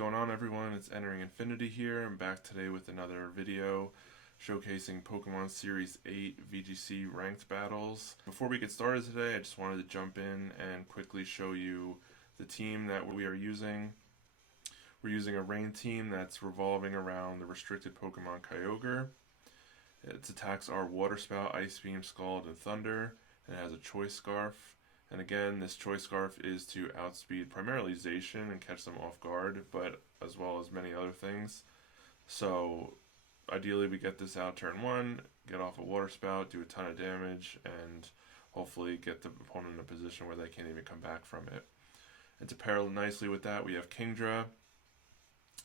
going on, everyone? It's Entering Infinity here. I'm back today with another video showcasing Pokemon Series 8 VGC ranked battles. Before we get started today, I just wanted to jump in and quickly show you the team that we are using. We're using a rain team that's revolving around the restricted Pokemon Kyogre. Its attacks are Water Spout, Ice Beam, Scald, and Thunder, and it has a Choice Scarf. And again, this Choice Scarf is to outspeed primarily Zacian and catch them off guard, but as well as many other things. So ideally we get this out turn 1, get off a Water Spout, do a ton of damage, and hopefully get the opponent in a position where they can't even come back from it. And to pair nicely with that, we have Kingdra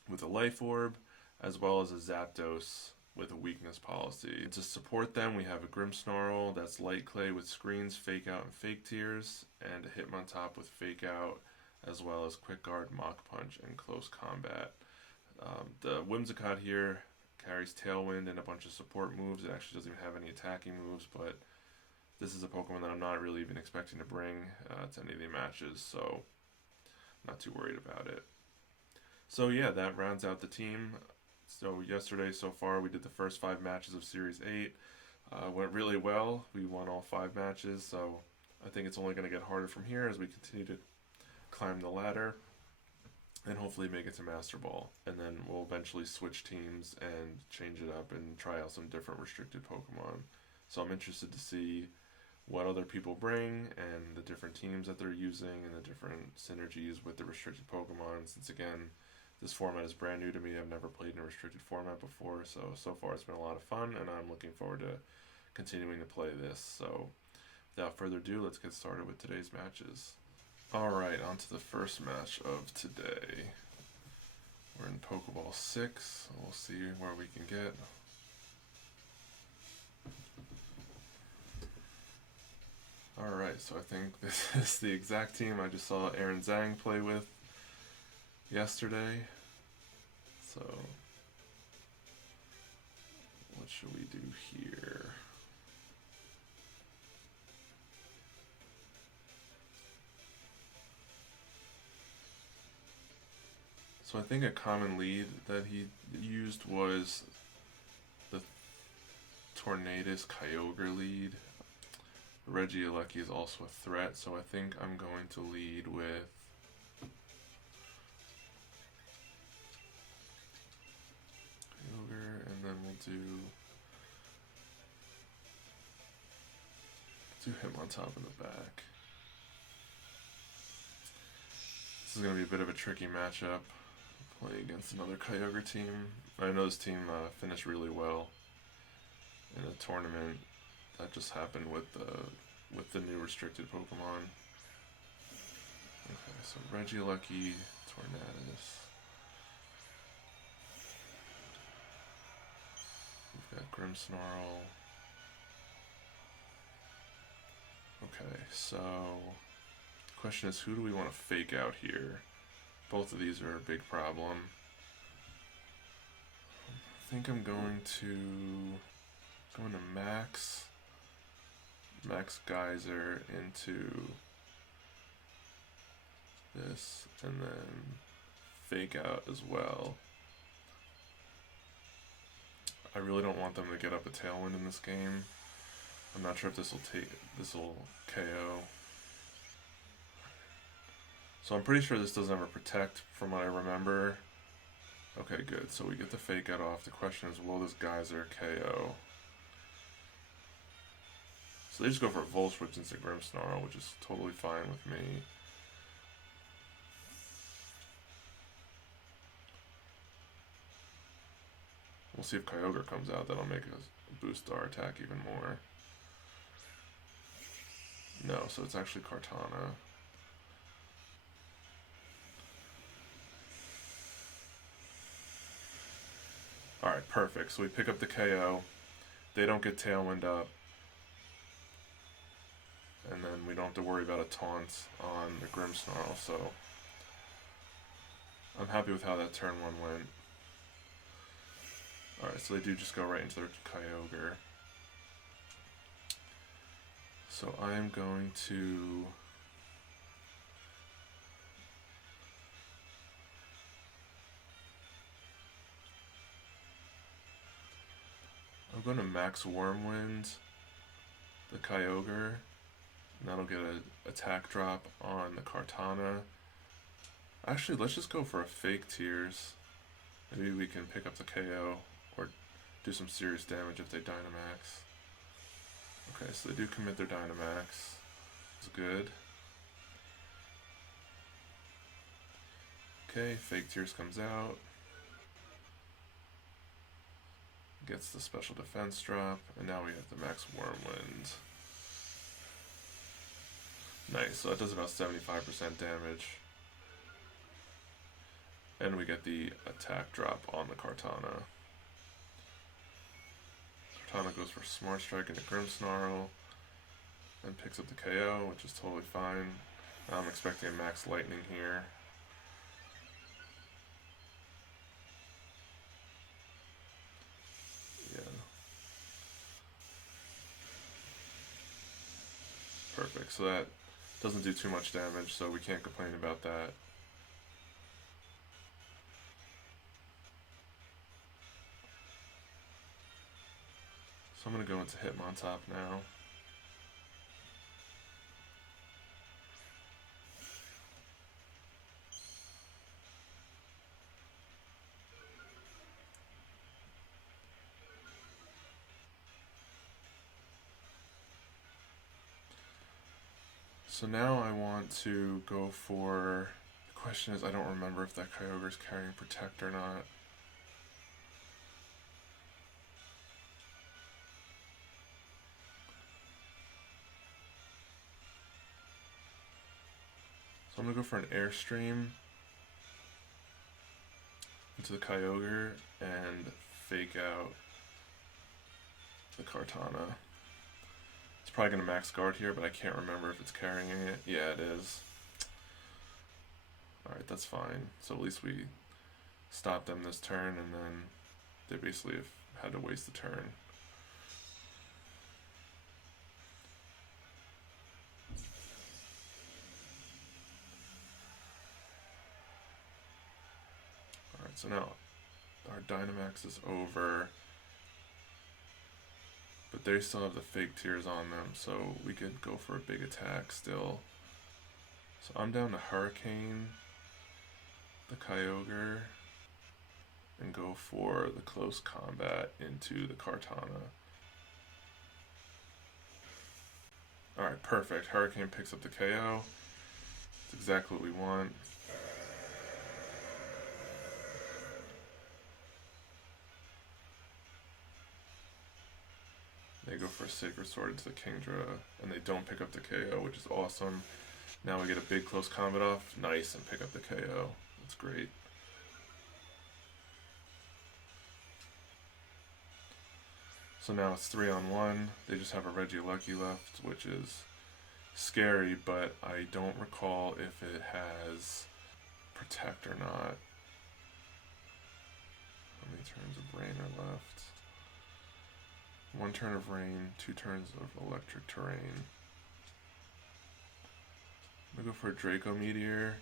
with a Life Orb, as well as a Zapdos with a weakness policy. To support them, we have a Grimmsnarl that's Light Clay with Screens, Fake Out, and Fake Tears, and a Hitmontop with Fake Out, as well as Quick Guard, Mach Punch, and Close Combat. The Whimsicott here carries Tailwind and a bunch of support moves. It actually doesn't even have any attacking moves, but this is a Pokemon that I'm not really even expecting to bring to any of the matches, so not too worried about it. So yeah, that rounds out the team. So yesterday, so far, we did the first 5 matches of Series 8. Went really well. We won all 5 matches, so I think it's only going to get harder from here as we continue to climb the ladder and hopefully make it to Master Ball. And then we'll eventually switch teams and change it up and try out some different restricted Pokemon. So I'm interested to see what other people bring and the different teams that they're using and the different synergies with the restricted Pokemon, since again, this format is brand new to me. I've never played in a restricted format before, so far it's been a lot of fun, and I'm looking forward to continuing to play this. So without further ado, let's get started with today's matches. Alright, on to the first match of today. We're in Pokeball 6. We'll see where we can get. Alright, so I think this is the exact team I just saw Aaron Zhang play with yesterday. So what should we do here? So I think a common lead that he used was the Tornadus Kyogre lead. Regieleki is also a threat, so I think I'm going to lead with Kyogre, and then we'll do Hitmontop in the back. This is going to be a bit of a tricky matchup, playing against another Kyogre team. I know this team finished really well in a tournament that just happened with the new restricted Pokemon. Okay, so Regieleki, Tornadus. We've got Grimmsnarl. Okay, so the question is, who do we want to fake out here? Both of these are a big problem. I think I'm going to Max Geyser into this, and then fake out as well. I really don't want them to get up a Tailwind in this game. I'm not sure if this will KO. So I'm pretty sure this doesn't ever protect from what I remember. Okay, good. So we get the fake out off. The question is, will this Geyser KO? So they just go for a Volt Switch into Grimmsnarl, which is totally fine with me. We'll see if Kyogre comes out. That'll make us boost our attack even more. No, so it's actually Kartana. Alright, perfect. So we pick up the KO. They don't get Tailwind up. And then we don't have to worry about a taunt on the Grimmsnarl, so I'm happy with how that turn 1 went. Alright, so they do just go right into their Kyogre. So I am going to going to max Wormwind the Kyogre, and that'll get an attack drop on the Kartana. Actually, let's just go for a fake Tears. Maybe we can pick up the KO or do some serious damage if they Dynamax. Okay, so they do commit their Dynamax. It's good. Okay, fake Tears comes out. Gets the special defense drop, and now we have the max Wormwind. Nice, so that does about 75% damage. And we get the attack drop on the Kartana. Kartana goes for Smart Strike into Grimmsnarl and picks up the KO, which is totally fine. Now I'm expecting a max Lightning here. Yeah. Perfect, so that doesn't do too much damage, so we can't complain about that. So I'm going to go into Hitmontop now. So now I want to go for, the question is, I don't remember if that Kyogre is carrying Protect or not. So I'm going to go for an Airstream into the Kyogre and fake out the Kartana. It's probably going to max guard here, but I can't remember if it's carrying it. Yeah, it is. Alright, that's fine. So at least we stopped them this turn, and then they basically have had to waste the turn. Alright, so now our Dynamax is over. But they still have the fake Tears on them, so we could go for a big attack still. So I'm down to Hurricane the Kyogre and go for the close combat into the Kartana. Alright, perfect. Hurricane picks up the KO. That's exactly what we want. They go for a Sacred Sword into the Kingdra, and they don't pick up the KO, which is awesome. Now we get a big close combat off. Nice, and pick up the KO. That's great. So now it's 3-on-1. They just have a Regieleki left, which is scary, but I don't recall if it has Protect or not. How many turns of Rain are left? 1 turn of Rain, 2 turns of Electric Terrain. I'm gonna go for a Draco Meteor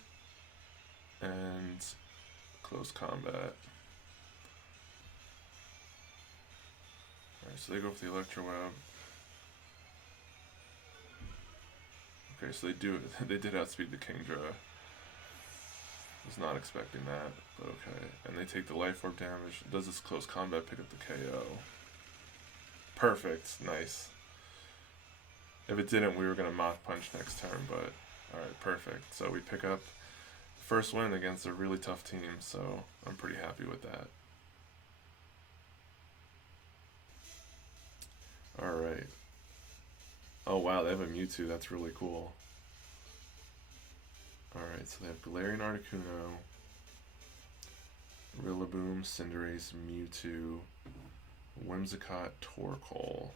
and close combat. Alright, so they go for the Electroweb. Okay, so they did outspeed the Kingdra. Was not expecting that, but okay. And they take the Life Orb damage. Does this close combat pick up the KO? Perfect, nice. If it didn't, we were going to Mach Punch next turn, but alright, perfect. So we pick up the first win against a really tough team, so I'm pretty happy with that. Alright. Oh wow, they have a Mewtwo, that's really cool. Alright, so they have Galarian Articuno, Rillaboom, Cinderace, Mewtwo, Whimsicott, Torkoal.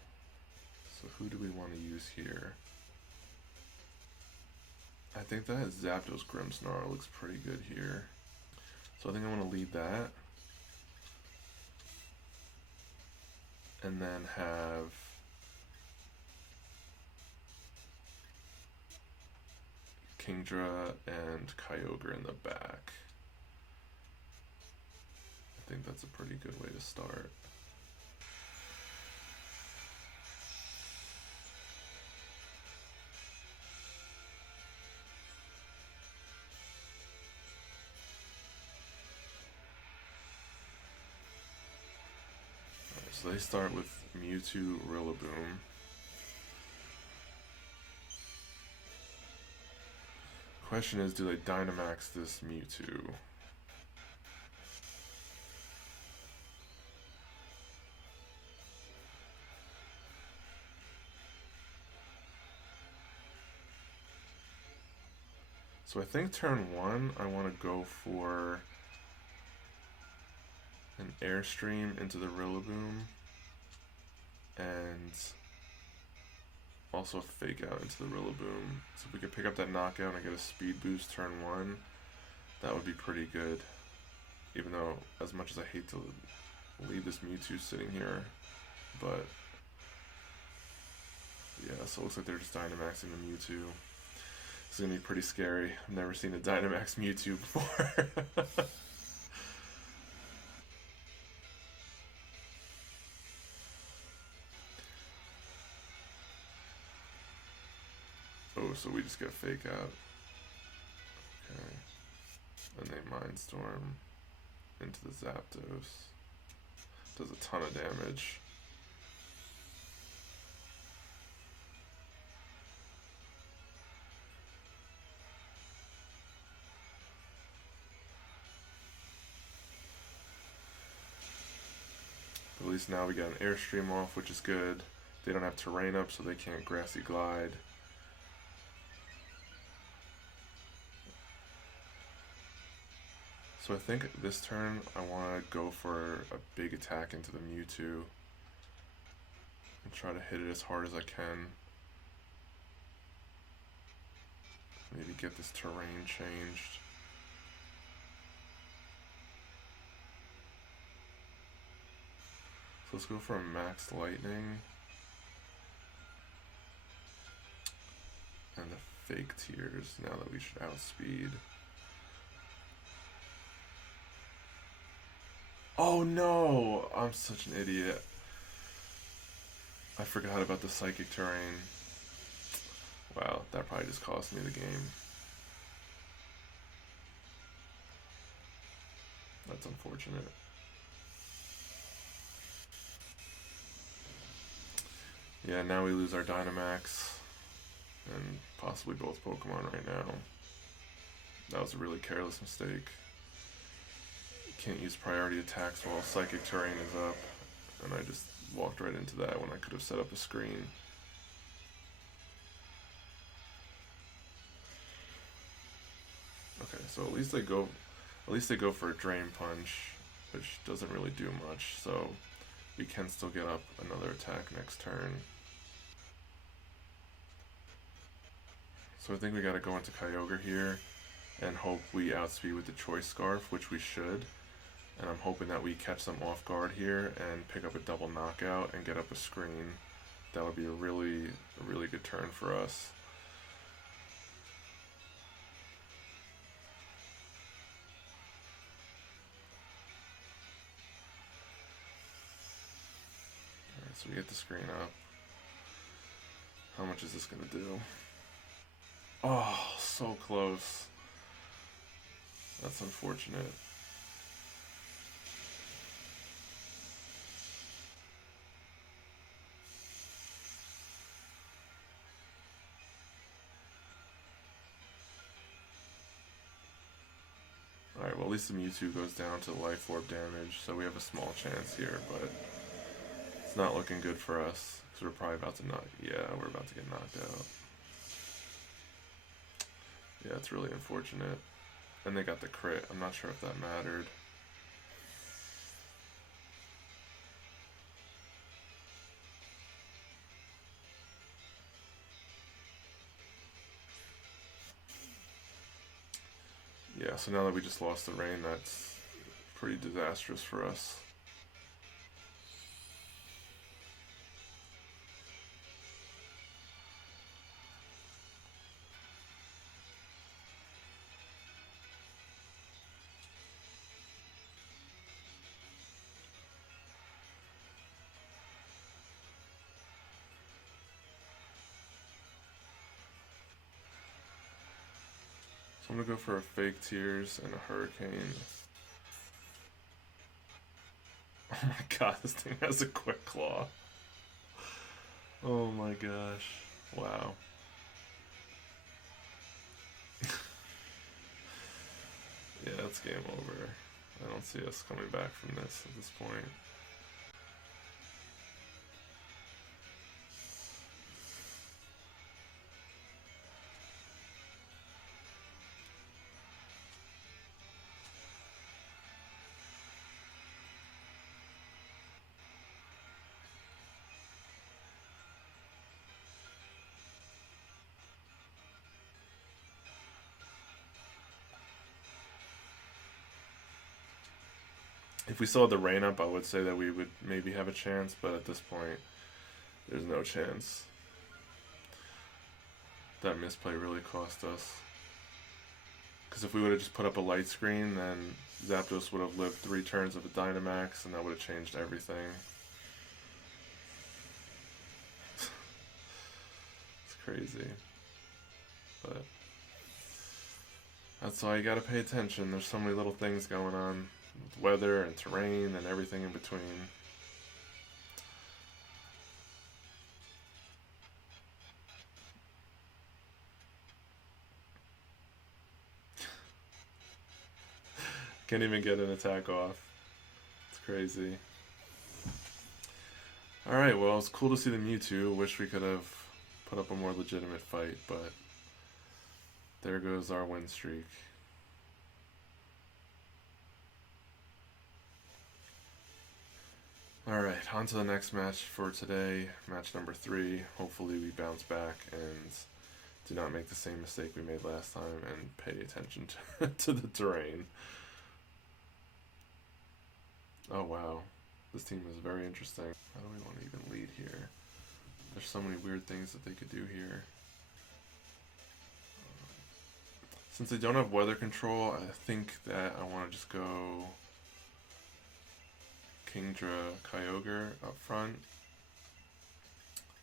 So who do we want to use here? I think that Zapdos Grimmsnarl looks pretty good here. So I think I want to lead that. And then have Kingdra and Kyogre in the back. I think that's a pretty good way to start. So they start with Mewtwo, Rillaboom. Question is, do they Dynamax this Mewtwo? So I think turn 1, I want to go for an Airstream into the Rillaboom, and also Fake Out into the Rillaboom. So if we could pick up that knockout and get a speed boost turn 1, that would be pretty good. Even though, as much as I hate to leave this Mewtwo sitting here, but yeah, so it looks like they're just Dynamaxing the Mewtwo. It's gonna be pretty scary. I've never seen a Dynamax Mewtwo before. Oh, so we just get Fake Out. Okay. And they Mindstorm into the Zapdos. Does a ton of damage. But at least now we got an Airstream off, which is good. They don't have Terrain up, so they can't Grassy Glide. So I think this turn I want to go for a big attack into the Mewtwo and try to hit it as hard as I can. Maybe get this terrain changed. So let's go for a Max Lightning and a Fake Tears now that we should outspeed. Oh no! I'm such an idiot. I forgot about the Psychic Terrain. Wow, that probably just cost me the game. That's unfortunate. Yeah, now we lose our Dynamax and possibly both Pokemon right now. That was a really careless mistake. Can't use priority attacks while Psychic Terrain is up, and I just walked right into that when I could have set up a screen. Okay, so at least they go for a Drain Punch, which doesn't really do much, so we can still get up another attack next turn. So I think we gotta go into Kyogre here and hope we outspeed with the Choice Scarf, which we should. And I'm hoping that we catch them off guard here and pick up a double knockout and get up a screen. That would be a really good turn for us. Alright, so we get the screen up. How much is this gonna do? Oh, so close. That's unfortunate. Alright, well at least the Mewtwo goes down to Life Orb damage, so we have a small chance here, but it's not looking good for us, because we're probably about to we're about to get knocked out. Yeah, it's really unfortunate. And they got the crit, I'm not sure if that mattered. Yeah, so now that we just lost the rain, that's pretty disastrous for us. So I'm gonna go for a Fake Tears and a Hurricane. Oh my god, this thing has a quick claw. Oh my gosh. Wow. Yeah, it's game over. I don't see us coming back from this at this point. If we still had the rain up, I would say that we would maybe have a chance, but at this point, there's no chance. That misplay really cost us. Because if we would have just put up a light screen, then Zapdos would have lived 3 turns of a Dynamax, and that would have changed everything. It's crazy. But that's why you gotta pay attention. There's so many little things going on with weather and terrain and everything in between. Can't even get an attack off. It's crazy. Alright, well, it's cool to see the Mewtwo. Wish we could have put up a more legitimate fight, but there goes our win streak. Alright, on to the next match for today, match number 3. Hopefully we bounce back and do not make the same mistake we made last time and pay attention to the terrain. Oh wow, this team is very interesting. How do we want to even lead here? There's so many weird things that they could do here. Since they don't have weather control, I think that I want to just go Kingdra Kyogre up front.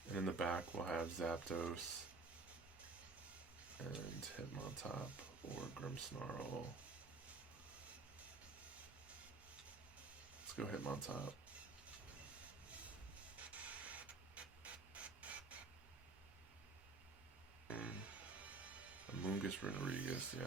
And in the back we'll have Zapdos and Hitmontop or Grimmsnarl. Let's go Hitmontop. Amoonguss Rodriguez, yeah.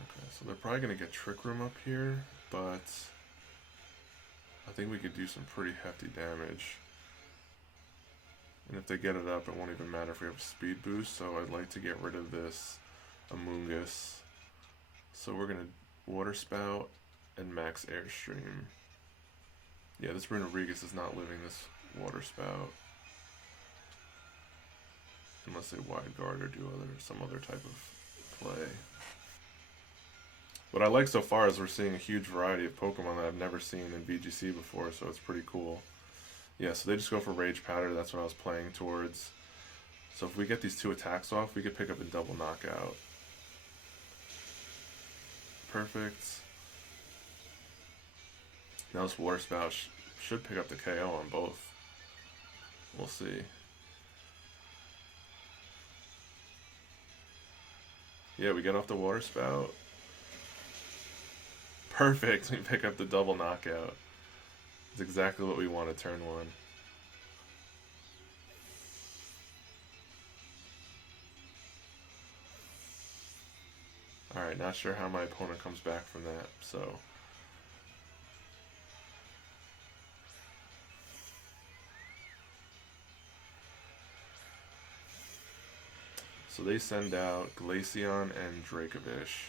Okay, so they're probably going to get Trick Room up here, but I think we could do some pretty hefty damage. And if they get it up, it won't even matter if we have a speed boost, so I'd like to get rid of this Amoonguss. So we're going to Water Spout and Max Airstream. Yeah, this Rodriguez is not living this Water Spout. Unless they Wide Guard or do some other type of play. What I like so far is we're seeing a huge variety of Pokemon that I've never seen in VGC before, so it's pretty cool. Yeah, so they just go for Rage Powder, that's what I was playing towards. So if we get these 2 attacks off, we could pick up a double knockout. Perfect. Now this Water Spout should pick up the KO on both. We'll see. Yeah, we get off the Water Spout. Perfect, we pick up the double knockout. It's exactly what we wanted turn 1. Alright, not sure how my opponent comes back from that, so. So they send out Glaceon and Dracovish.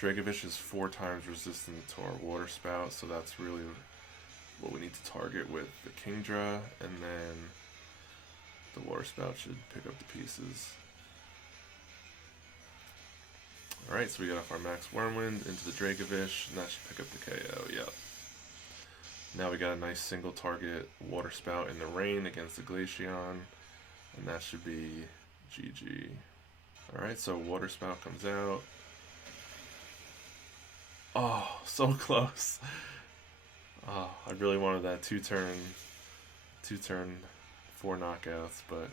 Dracovish is 4 times resistant to our Water Spout, so that's really what we need to target with the Kingdra, and then the Water Spout should pick up the pieces. Alright, so we got off our Max Wormwind into the Dracovish, and that should pick up the KO, yep. Now we got a nice single target Water Spout in the rain against the Glaceon, and that should be GG. Alright, so Water Spout comes out. Oh, so close. Oh, I really wanted that two-turn 4 knockouts, but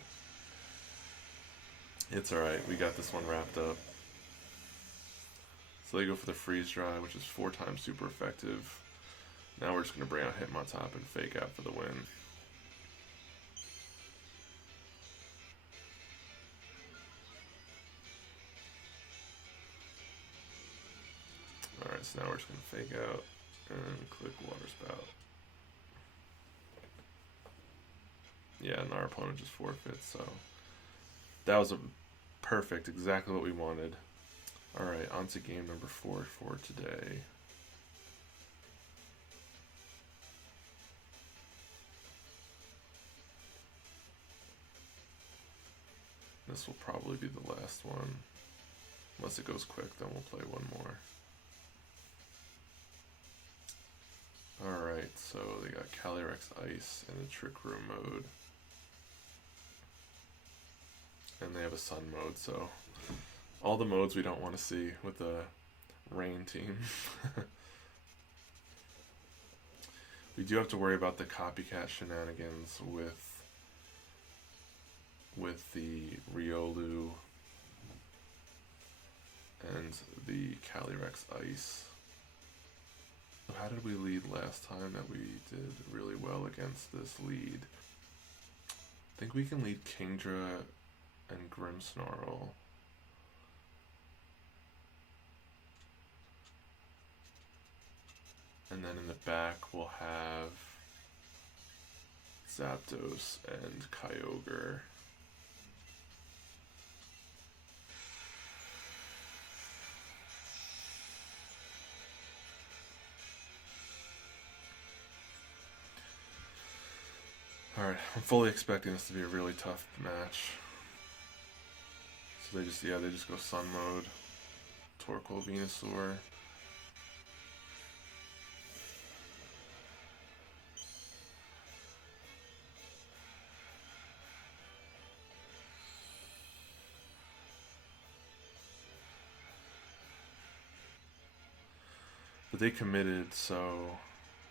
it's alright. We got this one wrapped up. So they go for the freeze dry, which is 4 times super effective. Now we're just going to bring out Hitmontop and fake out for the win. Alright, so now we're just going to fake out and click Water Spout. Yeah, and our opponent just forfeits, so that was a perfect, exactly what we wanted. Alright, on to game number 4 for today. This will probably be the last one. Unless it goes quick, then we'll play one more. Alright, so they got Calyrex Ice in the Trick Room mode. And they have a Sun mode, so all the modes we don't want to see with the Rain team. We do have to worry about the copycat shenanigans with the Riolu and the Calyrex Ice. How did we lead last time that we did really well against this lead? I think we can lead Kingdra and Grimmsnarl. And then in the back we'll have Zapdos and Kyogre. Alright, I'm fully expecting this to be a really tough match. So they just go Sun mode. Torkoal, Venusaur. But they committed, so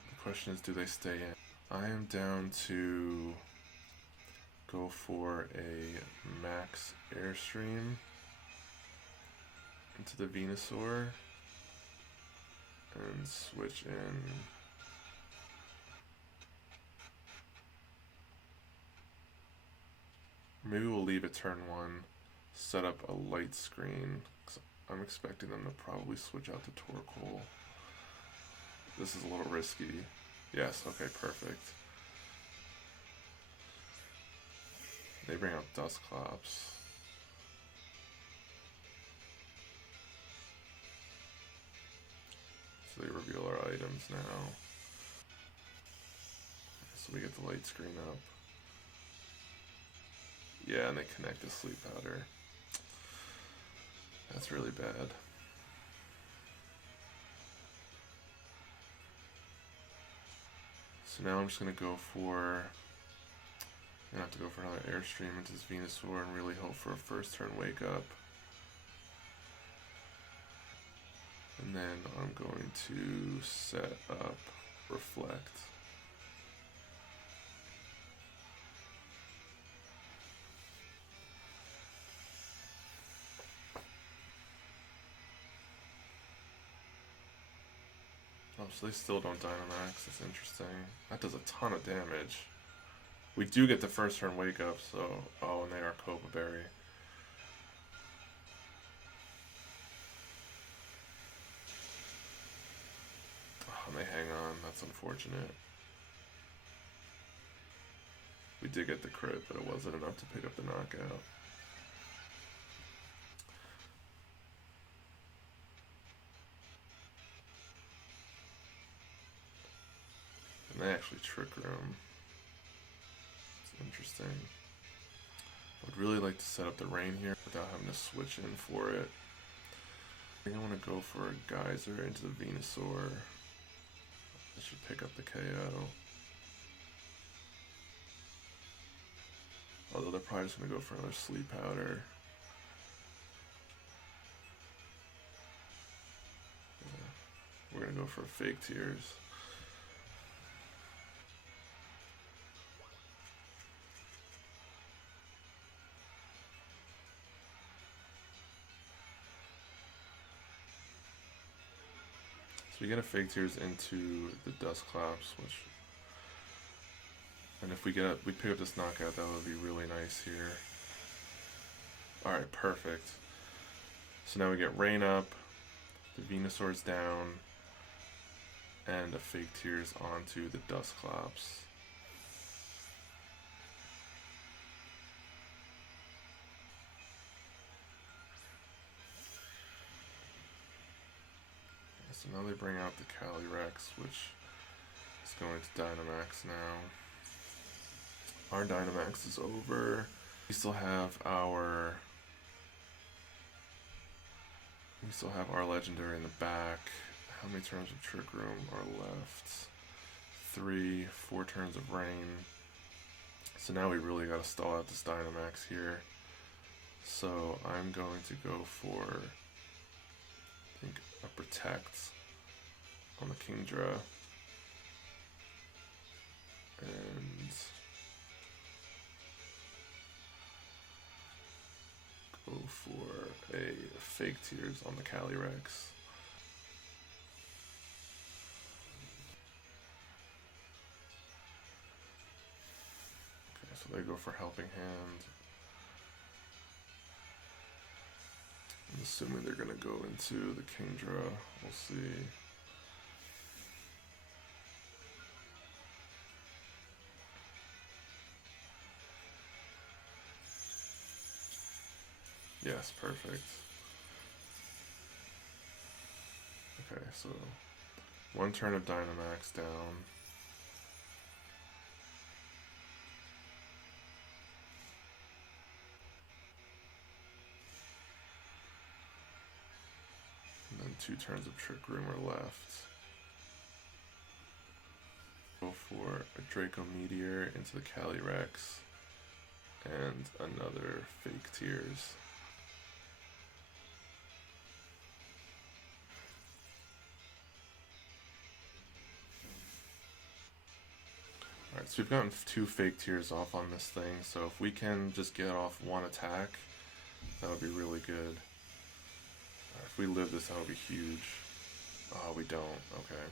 the question is, do they stay in? I am down to go for a max Airstream into the Venusaur and switch in maybe we'll leave it turn 1, set up a light screen. I'm expecting them to probably switch out to Torkoal. This is a little risky. Yes, okay, perfect. They bring out Dusclops. So they reveal our items now. So we get the light screen up. Yeah, and they connect to Sleep Powder. That's really bad. So now I'm just going to go for... I'm going to have to go for another Airstream into this Venusaur and really hope for a first turn Wake Up. And then I'm going to set up Reflect. Oh, so they still don't Dynamax. That's interesting. That does a ton of damage. We do get the first turn Wake Up, so... Oh, and they are Copa Berry. Oh, and they hang on. That's unfortunate. We did get the crit, but it wasn't enough to pick up the knockout. And they actually Trick Room. It's interesting. I would really like to set up the Rain here without having to switch in for it. I think I want to go for a Geyser into the Venusaur. I should pick up the KO. Although they're probably just going to go for another Sleep Powder. Yeah. We're going to go for Fake Tears. we get a Fake Tears into the Dusclops, which, and if we pick up this knockout, that would be really nice here. Alright, perfect. So now we get Rain up, the Venusaur's down, and a Fake Tears onto the Dusclops. So now they bring out the Calyrex, which is going to Dynamax now. Our Dynamax is over. We still have our legendary in the back. How many turns of Trick Room are left? 3, 4 turns of Rain. So now we really gotta stall out this Dynamax here. So I'm going to go for, I think, a Protect on the Kingdra. And go for a Fake Tears on the Calyrex. Okay, so they go for Helping Hand. I'm assuming they're gonna go into the Kingdra. We'll see. Yes, perfect. Okay, so 1 turn of Dynamax down. And then 2 turns of Trick Room are left. Go for a Draco Meteor into the Calyrex and another Fake Tears. Alright, so we've gotten 2 Fake Tears off on this thing, so if we can just get off 1 attack, that would be really good. If we live this, that would be huge. Oh, we don't. Okay.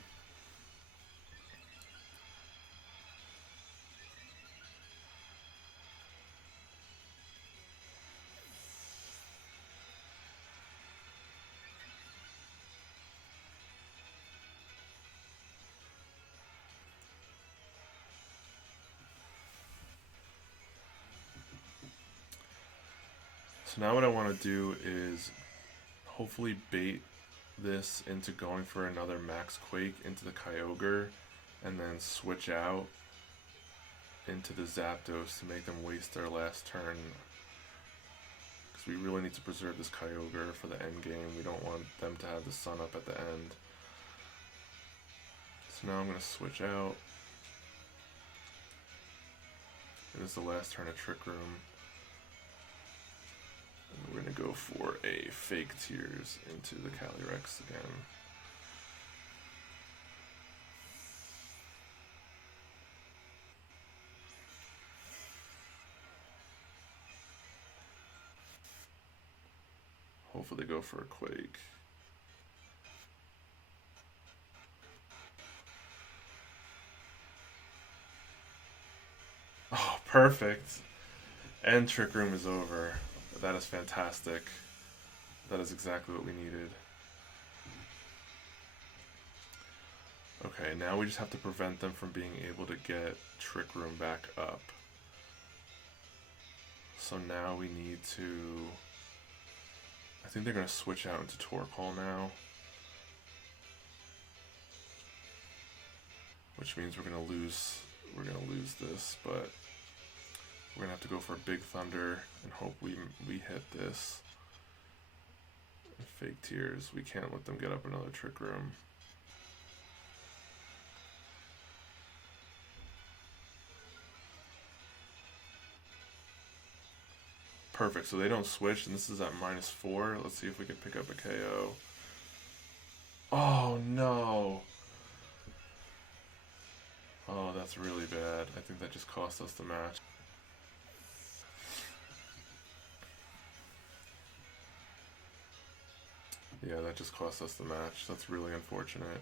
So now what I want to do is hopefully bait this into going for another Max Quake into the Kyogre and then switch out into the Zapdos to make them waste their last turn. Because we really need to preserve this Kyogre for the end game. We don't want them to have the sun up at the end. So now I'm going to switch out. And this is the last turn of Trick Room. And we're going to go for a Fake Tears into the Calyrex again. Hopefully they go for a Quake. Oh, perfect. And Trick Room is over. That is fantastic. That is exactly what we needed. Okay, now we just have to prevent them from being able to get Trick Room back up. So now we need to... I think they're going to switch out into Torkoal now. Which means we're going to lose this, but we're going to have to go for a Big Thunder and hope we hit this. And Fake Tears. We can't let them get up another Trick Room. Perfect, so they don't switch, and this is at -4. Let's see if we can pick up a KO. Oh, no. Oh, that's really bad. I think that just cost us the match. Yeah, that just cost us the match. That's really unfortunate.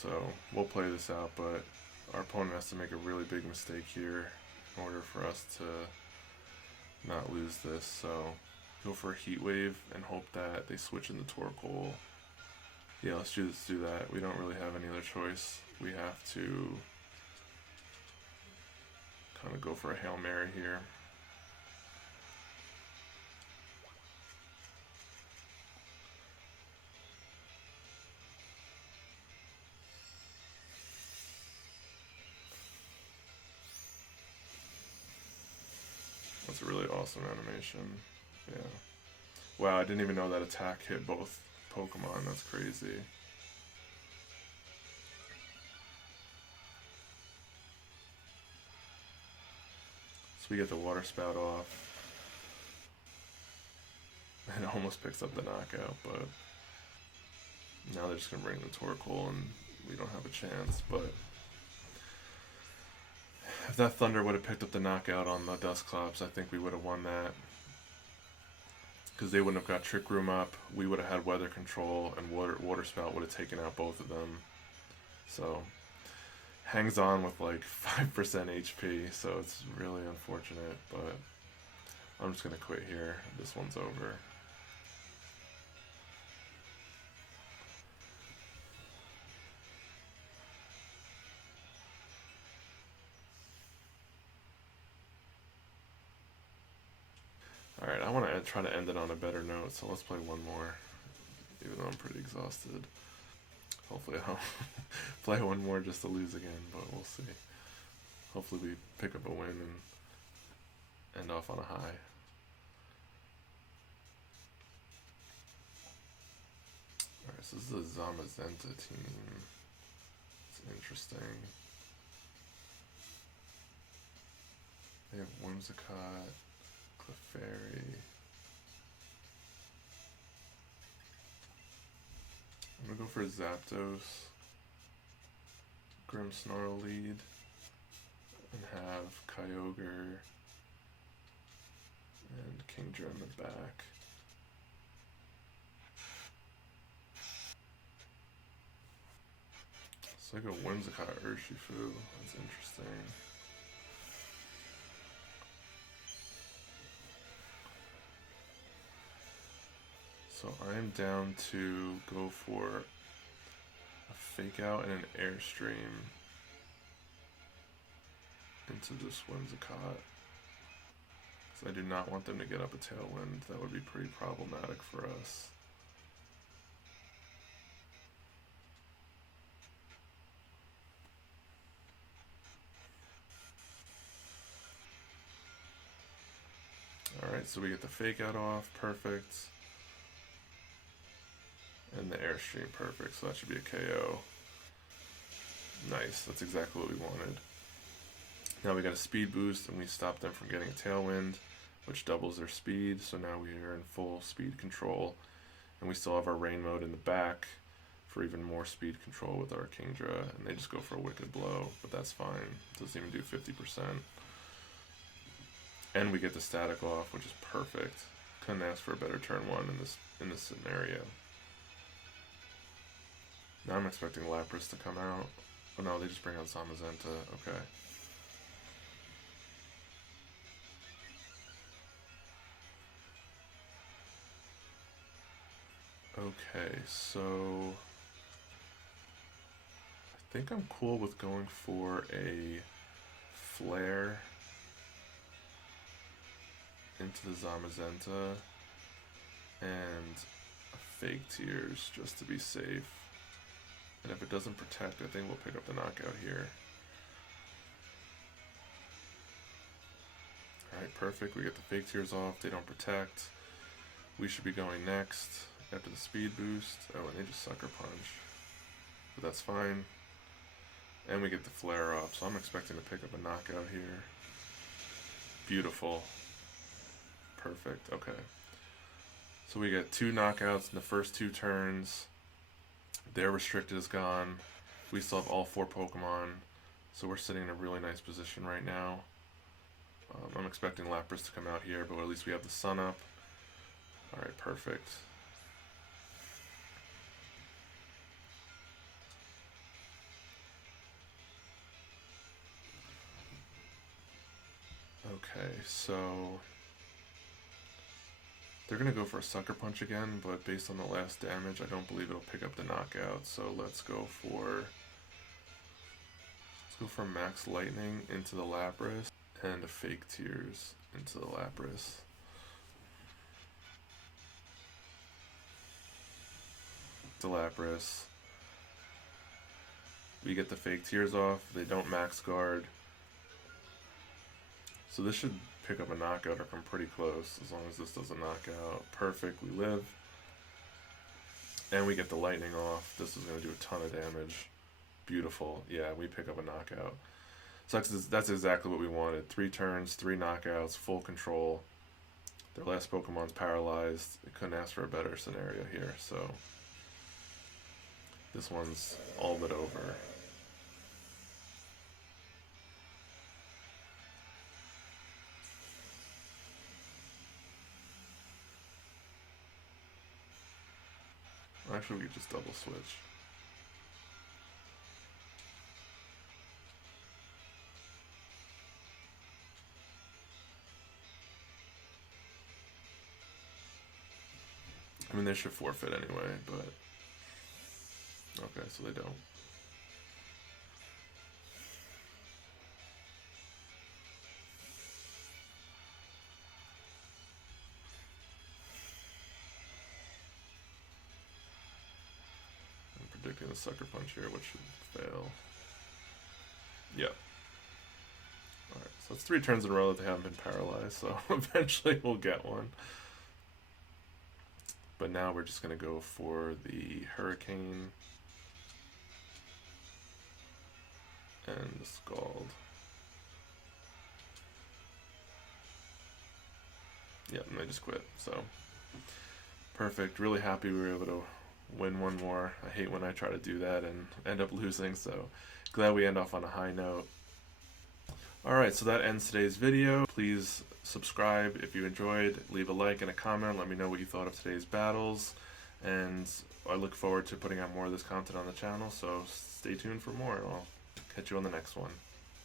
So we'll play this out, but our opponent has to make a really big mistake here in order for us to not lose this. So go for a Heat Wave and hope that they switch in the Torkoal. Yeah, let's do that. We don't really have any other choice. We have to kind of go for a Hail Mary here. That's a really awesome animation. Yeah. Wow, I didn't even know that attack hit both Pokemon. That's crazy. So we get the Water Spout off. And it almost picks up the knockout, but now they're just going to bring the Torkoal and we don't have a chance. But if that Thunder would have picked up the knockout on the Dusclops, I think we would have won that. Because they wouldn't have got Trick Room up, we would have had Weather Control, and Water Spout would have taken out both of them. So, hangs on with like 5% HP, so it's really unfortunate, but I'm just going to quit here. This one's over. Alright, I want to try to end it on a better note, so let's play one more, even though I'm pretty exhausted. Hopefully I'll play one more just to lose again, but we'll see. Hopefully we pick up a win and end off on a high. Alright, so this is the Zamazenta team. It's interesting. They have Whimsicott, Clefairy. I'm gonna go for Zapdos, Grimmsnarl lead, and have Kyogre and Kingdra in the back. So I go Whimsicott Urshifu. That's interesting. So I'm down to go for a Fake Out and an Airstream into this Whimsicott. Because I do not want them to get up a Tailwind. That would be pretty problematic for us. Alright, so we get the Fake Out off. Perfect. And the Airstream, perfect, so that should be a KO. Nice, that's exactly what we wanted. Now we got a Speed Boost, and we stop them from getting a Tailwind, which doubles their speed, so now we are in full speed control. And we still have our Rain Mode in the back for even more speed control with our Kingdra, and they just go for a Wicked Blow, but that's fine. Doesn't even do 50%. And we get the Static off, which is perfect. Couldn't ask for a better turn one in this scenario. Now I'm expecting Lapras to come out. Oh no, they just bring out Zamazenta. Okay. Okay, so I think I'm cool with going for a Flare into the Zamazenta and a Fake Tears just to be safe. And if it doesn't protect, I think we'll pick up the knockout here. Alright, perfect. We get the Fake Tears off. They don't protect. We should be going next after the Speed Boost. Oh, and they just Sucker Punch. But that's fine. And we get the Flare off, so I'm expecting to pick up a knockout here. Beautiful. Perfect. Okay. So we get 2 knockouts in the first 2 turns. Their restricted is gone. We still have all 4 Pokemon, so we're sitting in a really nice position right now. I'm expecting Lapras to come out here, but at least we have the sun up. Alright, perfect. Okay, so they're going to go for a Sucker Punch again, but based on the last damage, I don't believe it'll pick up the knockout. So let's go for Max Lightning into the Lapras and a Fake Tears into the Lapras. The Lapras. We get the Fake Tears off. They don't max guard. So this should pick up a knockout or come pretty close, as long as this doesn't knock out. Perfect, we live. And we get the lightning off. This is going to do a ton of damage. Beautiful. Yeah, we pick up a knockout. So that's exactly what we wanted. 3 turns, 3 knockouts, full control. Their last Pokemon's paralyzed. It couldn't ask for a better scenario here, so this one's all but over. Actually, we could just double switch. I mean, they should forfeit anyway, but okay, so they don't. I'm predicting the Sucker Punch here, which should fail. Yep. Alright, so that's 3 turns in a row that they haven't been paralyzed, so eventually we'll get one. But now we're just going to go for the Hurricane and the Scald. Yep, and they just quit, so perfect. Really happy we were able to win one more. I hate when I try to do that and end up losing, so glad we end off on a high note. Alright, so that ends today's video. Please subscribe if you enjoyed, leave a like and a comment, let me know what you thought of today's battles, and I look forward to putting out more of this content on the channel, so stay tuned for more. I'll catch you on the next one.